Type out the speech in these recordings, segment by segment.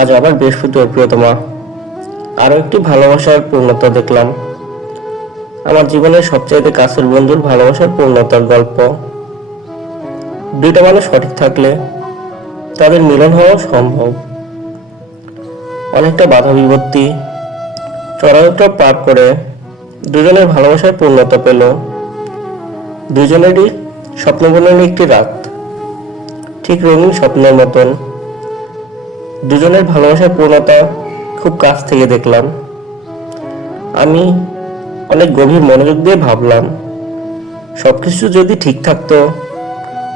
আজ আবার বৃহস্পতিবার প্রিয়তমা, আরো একটি ভালোবাসার পূর্ণতা দেখলাম। আমার জীবনের সবচাইতে কাছের বন্ধুর ভালোবাসার পূর্ণতার গল্প। দুইটা মানুষ সঠিক থাকলে তাদের মিলন হওয়া সম্ভব। অনেকটা বাধা বিপত্তি চড়াউতরা পার করে দুজনের ভালোবাসার পূর্ণতা পেল। দুজনেরই স্বপ্ন বুননের একটি রাত, ঠিক রঙিন স্বপ্নের মতন। দুজনের ভালোবাসার পূর্ণতা খুব কাছ থেকে দেখলাম। আমি অনেক গভীর মনোযোগ দিয়ে ভাবলাম, সবকিছু যদি ঠিক থাকতো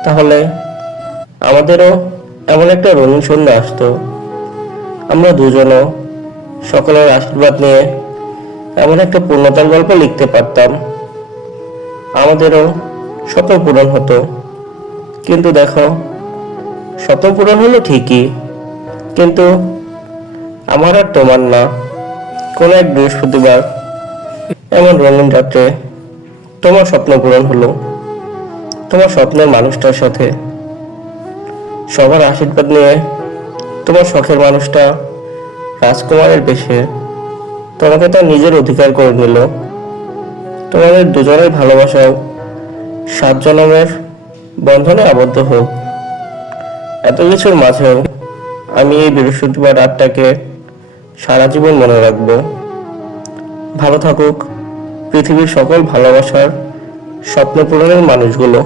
তাহলে আমাদেরও এমন একটা রঙিন সন্ধ্যা আসতো। আমরা দুজনও সকলের আশীর্বাদ নিয়ে এমন একটা পূর্ণতার গল্প লিখতে পারতাম। আমাদেরও স্বপ্ন পূরণ হতো। কিন্তু দেখো, স্বপ্ন পূরণ হলো ঠিকই, কিন্তু আমার আর তোমার না। কোনো এক বৃহস্পতিবার এমন রঙিন রাত্রে তোমার স্বপ্ন পূরণ হলো, তোমার স্বপ্নের মানুষটার সাথে। সবার আশীর্বাদ নিয়ে তোমার শখের মানুষটা রাজকুমারের বেশে তোমাকে তার নিজের অধিকার করে নিল। তোমাদের দুজনের ভালোবাসাও 7 জন্মের বন্ধনে আবদ্ধ হোক। এত কিছুর মাঝেও আমি এই বৃহস্পতিবার রাতটাকে সারা জীবন মনে রাখবো। ভালো থাকুক পৃথিবীর সকল ভালোবাসার স্বপ্ন পূরণের মানুষগুলো।